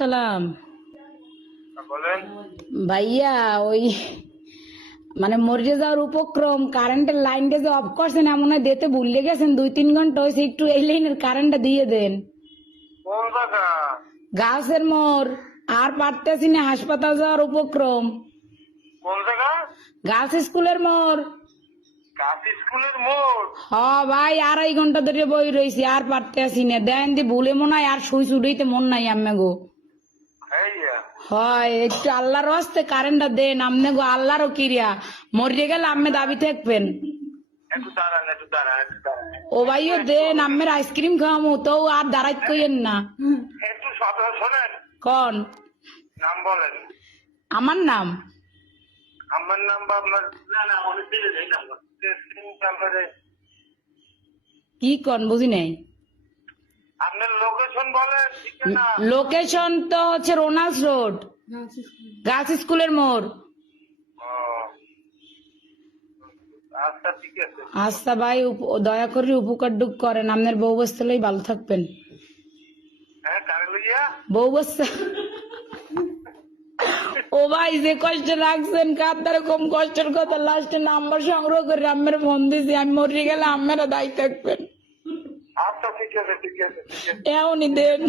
সালাম বলেন। ভাইয়া, ওই মানে মরে যাওয়ার উপক্রম, কারেন্টের লাইনটা যে অফ করছেন এমন হয় দিতে ভুলে গেছেন, 2-3 ঘন্টা হয়েছে, একটু এই লাইনের কারেন্টটা দিয়ে দেন। কোন জায়গা? গাছের মোড়, আর পারতেছি না, হাসপাতাল যাওয়ার উপক্রম। কোন জায়গা? গাছ স্কুলের মোড়। কাশি স্কুলের মোড়। হ ভাই, 2.5 ঘন্টা ধরে বই রয়েছি, আর পারতেছি না। দেন দি ভুলে মনে হয় আর সুই ছুটাইতে মন নাই আম্মে গো। হেইয়া, হয়, একটু আল্লাহর হস্তে কারেন্টটা দেন আমনে গো, আল্লাহরও কিরিয়া। মরিয়ে গেলে আম্মে দাবি থাকবেন। একটু দাঁড়ান, একটু দাঁড়ান, একটু দাঁড়ান। ও ভাইও দেন, আম্মের আইসক্রিম খাওয়ামো তো, আর দাঁড়াইতে কইেন না। একটু শোনেন, কন নাম বলেন। আমার নাম? আমার নাম বা আপনার? না না, অনেক দিলে দেই নাম্বার। নাম্বারে কি কন বুঝি নাই। আপনার লোকেশন বলেন, ঠিকানা। লোকেশন তো হচ্ছে রোনাল্ডস রোড, গার্লস স্কুলের মোড়। ও, আচ্ছা ঠিক আছে। আচ্ছা ভাই, দয়া করে উপকার ডুক করেন, আপনার বউ বসতেলেই ভালো থাকবেন। হ্যাঁ, কারে লইয়া? বউ বসতে। ও ভাই, যে কষ্ট রাখছেন কার কম কষ্টের কথা, লাস্টে নাম্বার সংগ্রহ করে আম্মের ফোন দিছি, আমি মরে গেলে আম্মেরা দায়ী থাকবেন। আচ্ছা ঠিক আছে, ঠিক আছে, ঠিক আছে। এমনই দেন।